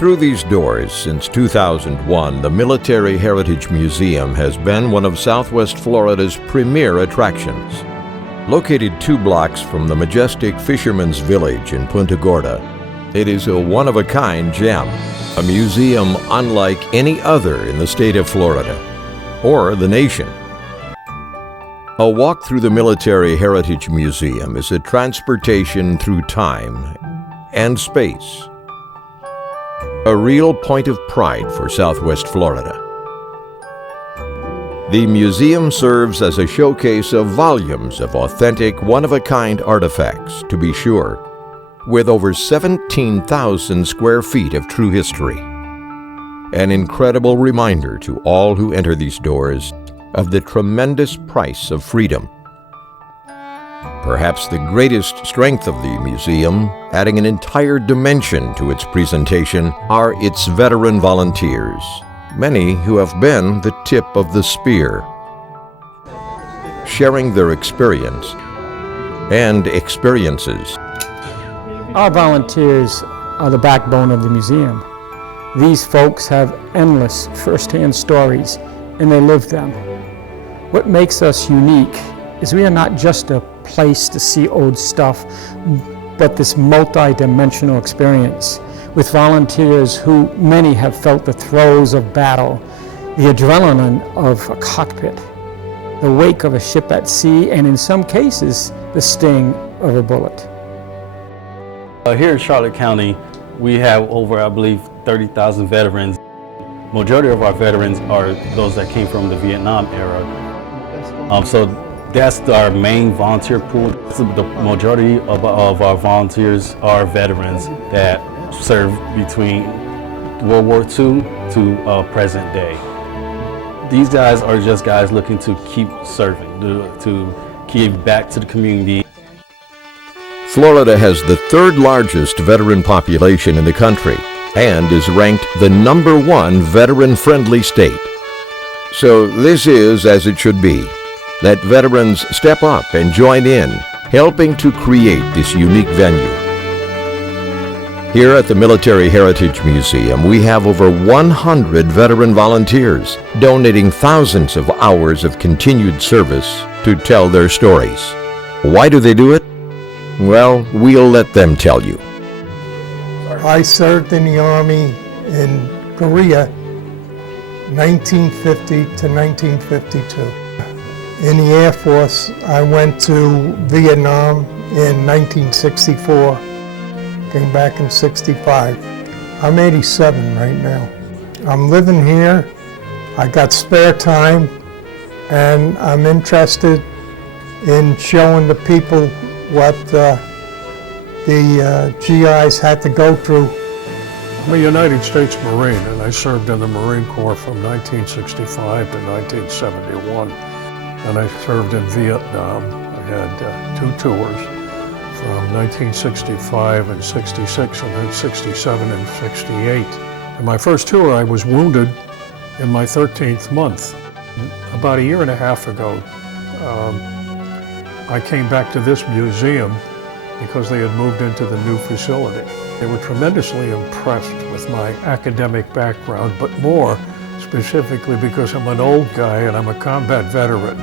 Through these doors since 2001, the Military Heritage Museum has been one of Southwest Florida's premier attractions. Located 2 blocks from the majestic Fisherman's Village in Punta Gorda, it is a one-of-a-kind gem, a museum unlike any other in the state of Florida or the nation. A walk through the Military Heritage Museum is a transportation through time and space. A real point of pride for Southwest Florida. The museum serves as a showcase of volumes of authentic, one-of-a-kind artifacts, to be sure, with over 17,000 square feet of true history. An incredible reminder to all who enter these doors of the tremendous price of freedom. Perhaps the greatest strength of the museum, adding an entire dimension to its presentation, are its veteran volunteers, many who have been the tip of the spear, sharing their experience and experiences. Our volunteers are the backbone of the museum. These folks have endless first-hand stories, and they live them. What makes us unique is we are not just a place to see old stuff, but this multi-dimensional experience with volunteers who many have felt the throes of battle, the adrenaline of a cockpit, the wake of a ship at sea, and in some cases, the sting of a bullet. Here in Charlotte County, we have over, I believe, 30,000 veterans. Majority of our veterans are those that came from the Vietnam era. So that's our main volunteer pool. The majority of our volunteers are veterans that served between World War II to present day. These guys are just guys looking to keep serving, to give back to the community. Florida has the 3rd largest veteran population in the country and is ranked the #1 veteran-friendly state. So this is as it should be, that veterans step up and join in, helping to create this unique venue. Here at the Military Heritage Museum, we have over 100 veteran volunteers, donating thousands of hours of continued service to tell their stories. Why do they do it? Well, we'll let them tell you. I served in the Army in Korea, 1950 to 1952. In the Air Force, I went to Vietnam in 1964, came back in 65. I'm 87 right now. I'm living here, I got spare time, and I'm interested in showing the people what the GIs had to go through. I'm a United States Marine, and I served in the Marine Corps from 1965 to 1971. And I served in Vietnam. I had 2 tours from 1965 and 66, and then 67 and 68. In my first tour, I was wounded in my 13th month. About a year and a half ago, I came back to this museum because they had moved into the new facility. They were tremendously impressed with my academic background, but more specifically because I'm an old guy and I'm a combat veteran.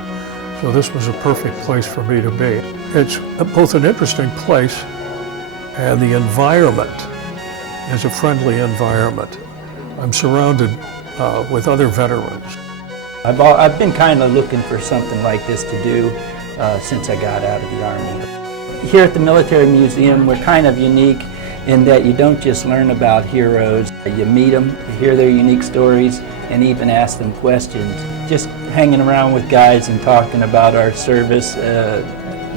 So this was a perfect place for me to be. It's both an interesting place and the environment is a friendly environment. I'm surrounded with other veterans. I've been kind of looking for something like this to do since I got out of the Army. Here at the Military Museum, we're kind of unique in that you don't just learn about heroes, you meet them, you hear their unique stories, and even ask them questions. Just hanging around with guys and talking about our service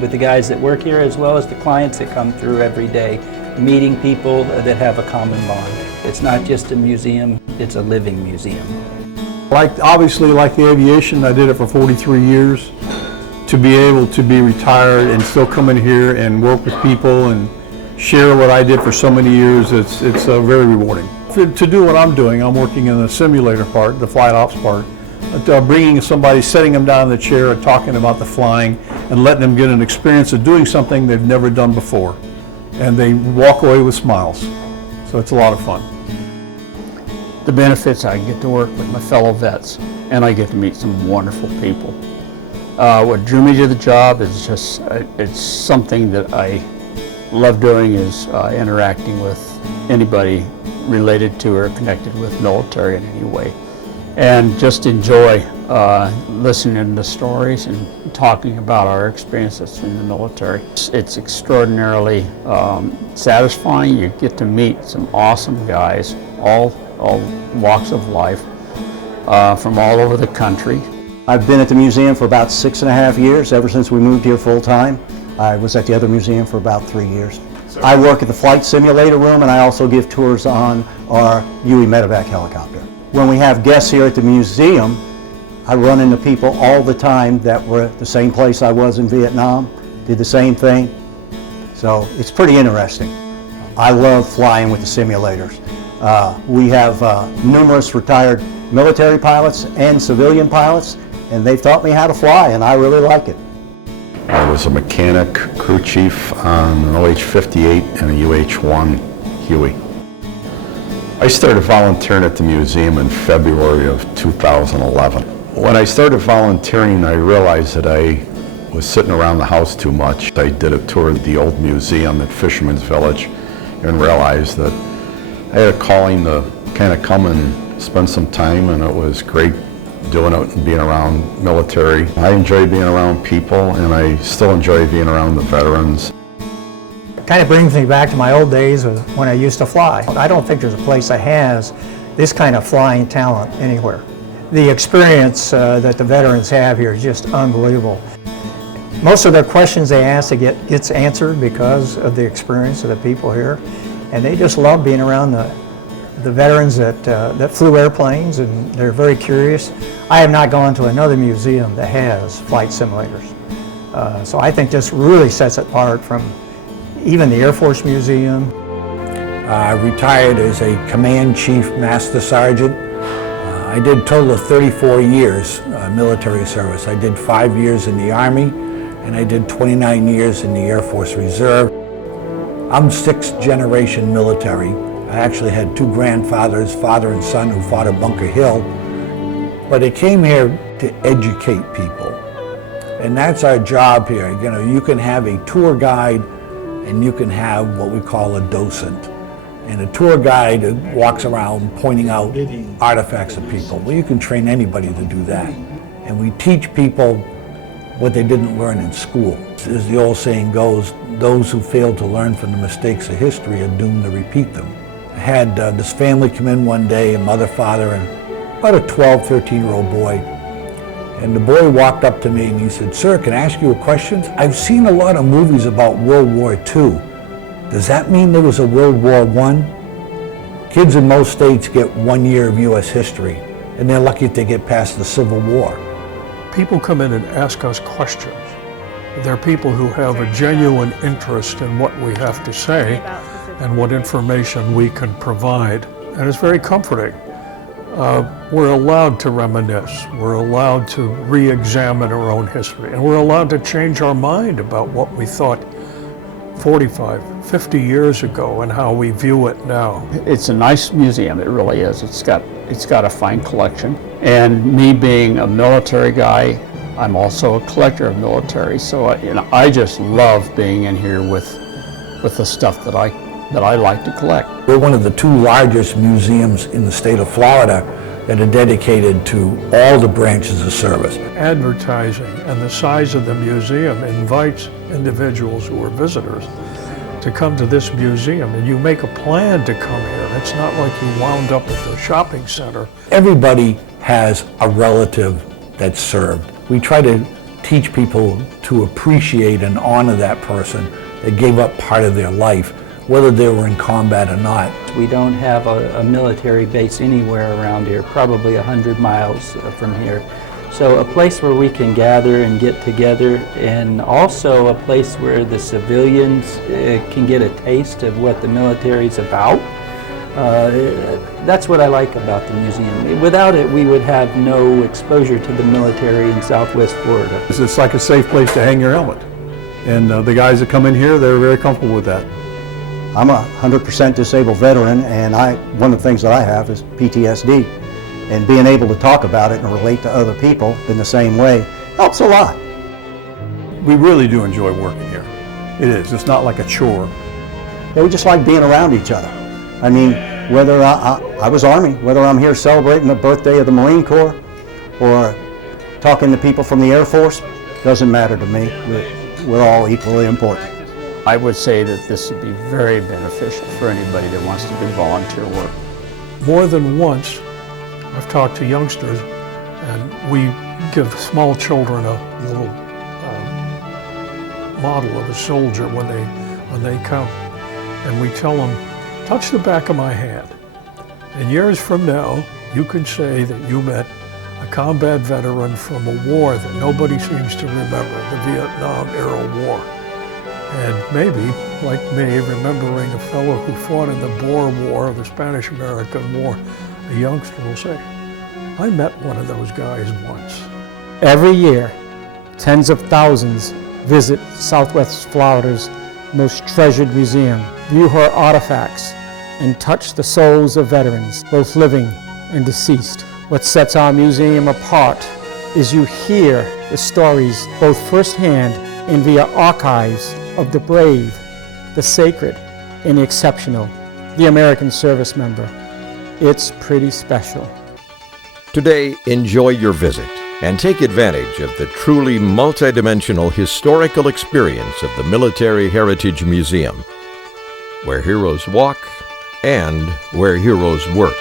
with the guys that work here as well as the clients that come through every day, meeting people that have a common bond. It's not just a museum, it's a living museum. Obviously, like the aviation, I did it for 43 years. To be able to be retired and still come in here and work with people and share what I did for so many years, it's very rewarding. To do what I'm doing, I'm working in the simulator part, the flight ops part, bringing somebody, setting them down in the chair and talking about the flying and letting them get an experience of doing something they've never done before. And they walk away with smiles. So it's a lot of fun. the benefits, I get to work with my fellow vets, and I get to meet some wonderful people. What drew me to the job is just, it's something that I love doing, is interacting with anybody related to or connected with military in any way. And just enjoy listening to stories and talking about our experiences in the military. It's extraordinarily satisfying. You get to meet some awesome guys, all walks of life, from all over the country. I've been at the museum for about 6.5 years, ever since we moved here full time. I was at the other museum for about 3 years. I work at the flight simulator room, and I also give tours on our Huey Medevac helicopter. When we have guests here at the museum, I run into people all the time that were at the same place I was in Vietnam, did the same thing. So it's pretty interesting. I love flying with the simulators. We have numerous retired military pilots and civilian pilots, and they've taught me how to fly, and I really like it. I was a mechanic, crew chief on an OH-58 and a UH-1 Huey. I started volunteering at the museum in February of 2011. When I started volunteering, I realized that I was sitting around the house too much. I did a tour of the old museum at Fisherman's Village and realized that I had a calling to kind of come and spend some time, and it was great doing it and being around military. I enjoy being around people, and I still enjoy being around the veterans. Kind of brings me back to my old days of when I used to fly. I don't think there's a place that has this kind of flying talent anywhere. The experience that the veterans have here is just unbelievable. Most of the questions they ask gets answered because of the experience of the people here, and they just love being around the veterans that flew airplanes, and they're very curious. I have not gone to another museum that has flight simulators. So I think this really sets it apart from even the Air Force Museum. I retired as a Command Chief Master Sergeant. I did a total of 34 years military service. I did 5 years in the Army, and I did 29 years in the Air Force Reserve. I'm 6th generation military. I actually had 2 grandfathers, father and son, who fought at Bunker Hill. But I came here to educate people. And that's our job here. You know, you can have a tour guide, and you can have what we call a docent. And a tour guide walks around pointing out artifacts of people. Well, you can train anybody to do that. And we teach people what they didn't learn in school. As the old saying goes, those who fail to learn from the mistakes of history are doomed to repeat them. I had this family come in one day, a mother, father, and about a 12, 13-year-old boy. And the boy walked up to me and he said, "Sir, can I ask you a question? I've seen a lot of movies about World War II. Does that mean there was a World War I? Kids in most states get 1 year of U.S. history, and they're lucky if they get past the Civil War." People come in and ask us questions. They're people who have a genuine interest in what we have to say and what information we can provide, and it's very comforting. We're allowed to reminisce, we're allowed to re-examine our own history, and we're allowed to change our mind about what we thought 45, 50 years ago and how we view it now. It's a nice museum, it really is. It's got a fine collection. And me being a military guy, I'm also a collector of military, so I just love being in here with the stuff that I like to collect. We're one of the 2 largest museums in the state of Florida that are dedicated to all the branches of service. Advertising and the size of the museum invites individuals who are visitors to come to this museum, and you make a plan to come here. It's not like you wound up at the shopping center. Everybody has a relative that's served. We try to teach people to appreciate and honor that person that gave up part of their life, whether they were in combat or not. We don't have a military base anywhere around here, probably 100 miles from here. So a place where we can gather and get together, and also a place where the civilians can get a taste of what the military's about. That's what I like about the museum. Without it, we would have no exposure to the military in Southwest Florida. It's like a safe place to hang your helmet. And the guys that come in here, they're very comfortable with that. I'm a 100% disabled veteran, and one of the things that I have is PTSD. And being able to talk about it and relate to other people in the same way helps a lot. We really do enjoy working here. It is. It's not like a chore. Yeah, we just like being around each other. I mean, whether I was Army, whether I'm here celebrating the birthday of the Marine Corps or talking to people from the Air Force, doesn't matter to me. We're all equally important. I would say that this would be very beneficial for anybody that wants to do volunteer work. More than once, I've talked to youngsters, and we give small children a little model of a soldier when they come, and we tell them, touch the back of my hand, and years from now you can say that you met a combat veteran from a war that nobody seems to remember, the Vietnam era war. And maybe, like me, remembering a fellow who fought in the Boer War, the Spanish-American War, a youngster will say, I met one of those guys once. Every year, tens of thousands visit Southwest Florida's most treasured museum, view her artifacts, and touch the souls of veterans, both living and deceased. What sets our museum apart is you hear the stories both firsthand and via archives of the brave, the sacred, and the exceptional, the American service member. It's pretty special. Today, enjoy your visit and take advantage of the truly multidimensional historical experience of the Military Heritage Museum, where heroes walk and where heroes work.